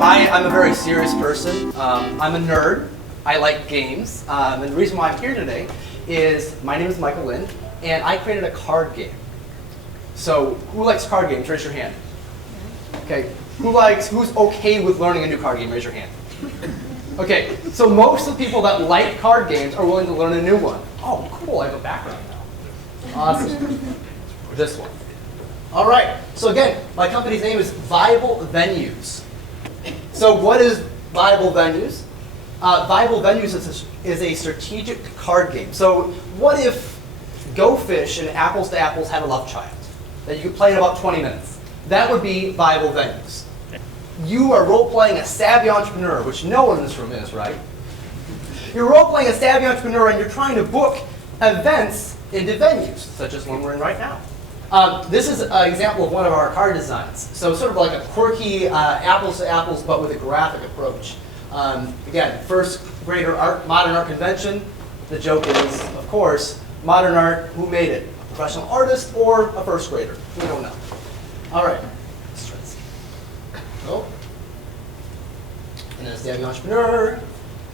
I'm a very serious person. I'm a nerd. I like games. And the reason why I'm here today is my name is Michael Lind, and I created a card game. So who likes card games? Raise your hand. Okay. Who's okay with learning a new card game? Raise your hand. Okay. So most of the people that like card games are willing to learn a new one. Oh, cool. I have a background now. Awesome. This one. All right. So again, my company's name is Viable Venues. So what is Viable Venues? Viable Venues is a strategic card game. So what if Go Fish and Apples to Apples had a love child that you could play in about 20 minutes? That would be Viable Venues. You are role-playing a savvy entrepreneur, which no one in this room is, right? You're role-playing a savvy entrepreneur and you're trying to book events into venues, such as one we're in right now. This is an example of one of our card designs. So sort of like a quirky apples to apples, but with a graphic approach. Again, first grader art, modern art convention. The joke is, of course, modern art, who made it? A professional artist or a first grader? We don't know. All right, let's try this. Oh. And then savvy entrepreneur.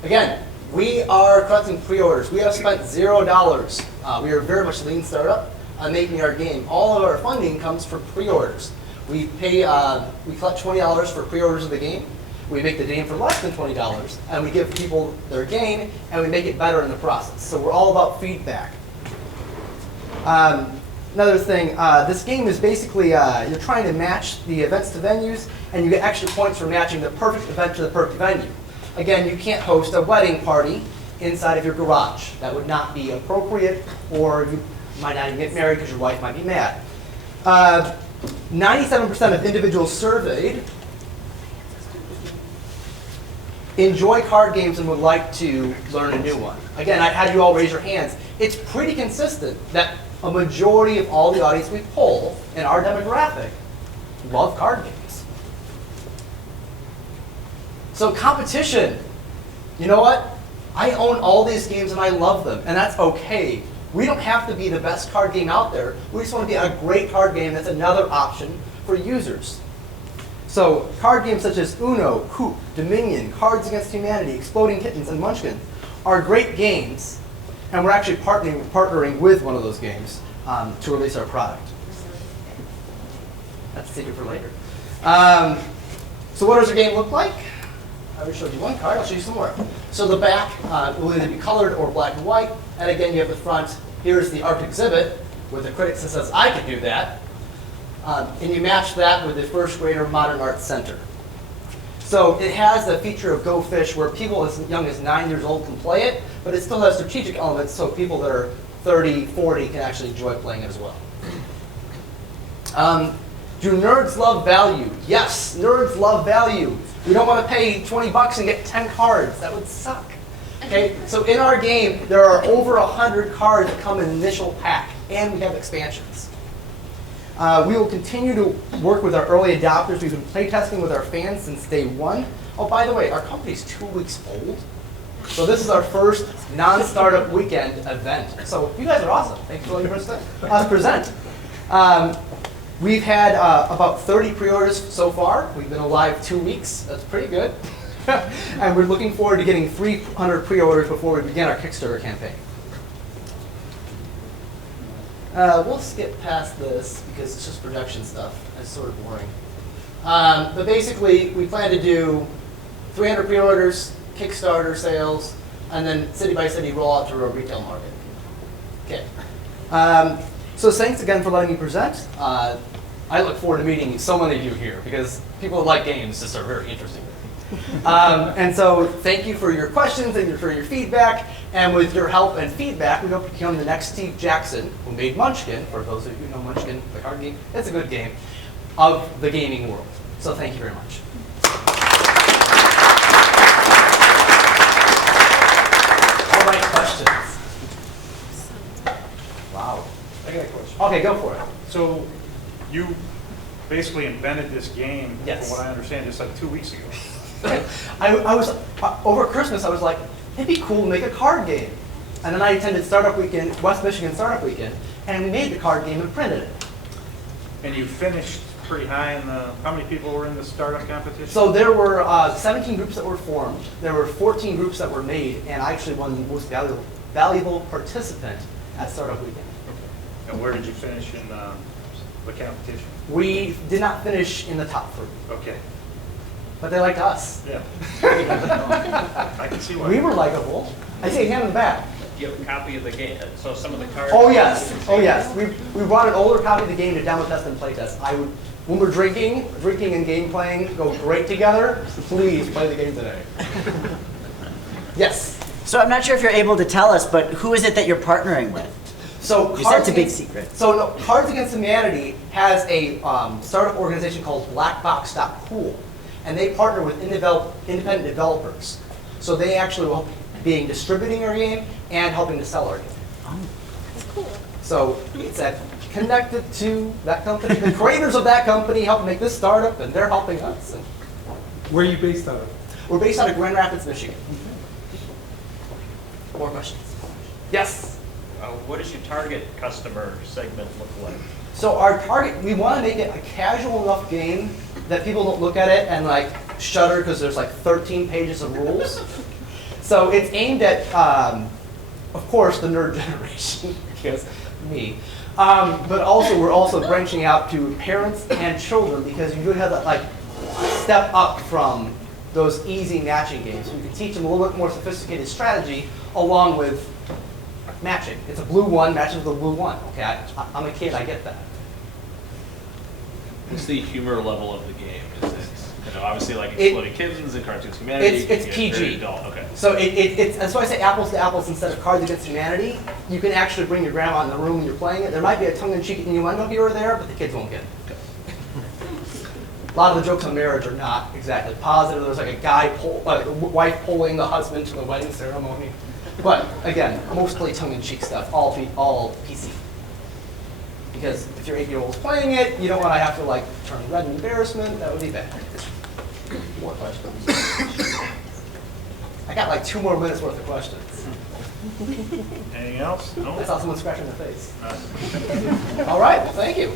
Again, we are collecting pre-orders. We have spent $0. We are very much a lean startup on making our game. All of our funding comes from pre-orders. We collect $20 for pre-orders of the game. We make the game for less than $20, and we give people their game, and we make it better in the process. So we're all about feedback. Another thing, this game is basically, you're trying to match the events to venues, and you get extra points for matching the perfect event to the perfect venue. Again, you can't host a wedding party inside of your garage. That would not be appropriate, or you might not even get married because your wife might be mad. 97% of individuals surveyed enjoy card games and would like to learn a new one. Again, I had you all raise your hands. It's pretty consistent that a majority of all the audience we poll in our demographic love card games. So competition, you know what? I own all these games and I love them, and that's okay. We don't have to be the best card game out there. We just want to be a great card game that's another option for users. So card games such as Uno, Coup, Dominion, Cards Against Humanity, Exploding Kittens, and Munchkin are great games, and we're actually partnering with one of those games to release our product. That's a secret for later. So what does our game look like? I already showed you one card. I'll show you some more. So the back will either be colored or black and white. And again, you have the front. Here's the art exhibit with the critic that says, I can do that. And you match that with the first grader modern art center. So it has the feature of Go Fish where people as young as 9 years old can play it, but it still has strategic elements so people that are 30, 40 can actually enjoy playing it as well. Do nerds love value? Yes, nerds love value. We don't want to pay 20 bucks and get 10 cards. That would suck. Okay, so in our game, there are over 100 cards that come in initial pack, and we have expansions. We will continue to work with our early adopters. We've been playtesting with our fans since day one. Oh, by the way, our company's 2 weeks old. So this is our first non-startup weekend event. So you guys are awesome. Thanks for letting us present. We've had about 30 pre-orders so far. We've been alive 2 weeks. That's pretty good. And we're looking forward to getting 300 pre-orders before we begin our Kickstarter campaign. We'll skip past this because it's just production stuff. It's sort of boring. But basically, we plan to do 300 pre-orders, Kickstarter sales, and then city by city roll out to a retail market. Okay. So thanks again for letting me present. I look forward to meeting so many of you here because people who like games just are very interesting. And so thank you for your questions and for your feedback. And with your help and feedback, we hope to become the next Steve Jackson, who made Munchkin. For those of you who know Munchkin, the card game, it's a good game, of the gaming world. So thank you very much. All right, questions? Wow. I got a question. Okay, go for it. So you basically invented this game, Yes. from what I understand, just like 2 weeks ago. I was over Christmas. I was like, it'd be cool to make a card game. And then I attended Startup Weekend, West Michigan Startup Weekend, and we made the card game and printed it. And you finished pretty high in the, how many people were in the startup competition? So there were 17 groups that were formed. There were 14 groups that were made, and I actually won the most valuable participant at Startup Weekend. And where did you finish in the competition? We did not finish in the top 3, Okay. but they liked us. Yeah. I can see why. We were likable. I say hand in the back. Do you have a copy of the game? So some of the cards. Oh yes, oh yes. We brought an older copy of the game to demo test and play test. When we're drinking and game playing go great together. Please play the game today. Yes. So I'm not sure if you're able to tell us, but who is it that you're partnering with? So You said it's a big secret. So no, Cards Against Humanity has a startup organization called Blackbox.cool, and they partner with independent developers. So they actually will be distributing our game and helping to sell our game. That's cool. So it's connected to that company. The creators of that company helped make this startup, and they're helping us. And Where are you based out of? we're based out of Grand Rapids, Michigan. More questions? Yes. What does your target customer segment look like? So our target, we want to make it a casual enough game that people don't look at it and like shudder because there's like 13 pages of rules. So it's aimed at, of course, the nerd generation, because me. But also we're also branching out to parents and children because you do have that like step up from those easy matching games. We can teach them a little bit more sophisticated strategy along with matching. It's a blue 1 matches with a blue 1. Okay, I'm a kid, I get that. What's the humor level of the game? Is it, obviously like Exploding Kittens and Cartoons Humanity? It's PG. Very adult. Okay. So that's why I say apples to apples instead of Cards Against Humanity. You can actually bring your grandma in the room when you're playing it. There might be a tongue-in-cheek innuendo here or there, but the kids won't get it. A lot of the jokes on marriage are not exactly positive. There's like a wife pulling the husband to the wedding ceremony. But again, mostly tongue-in-cheek stuff, all PC. Because if your 8-year-old's playing it, you don't want to have to like turn red in embarrassment. That would be bad. More questions? I got like 2 more minutes worth of questions. Anything else? No? I saw someone scratching their face. Uh, All right, well, thank you.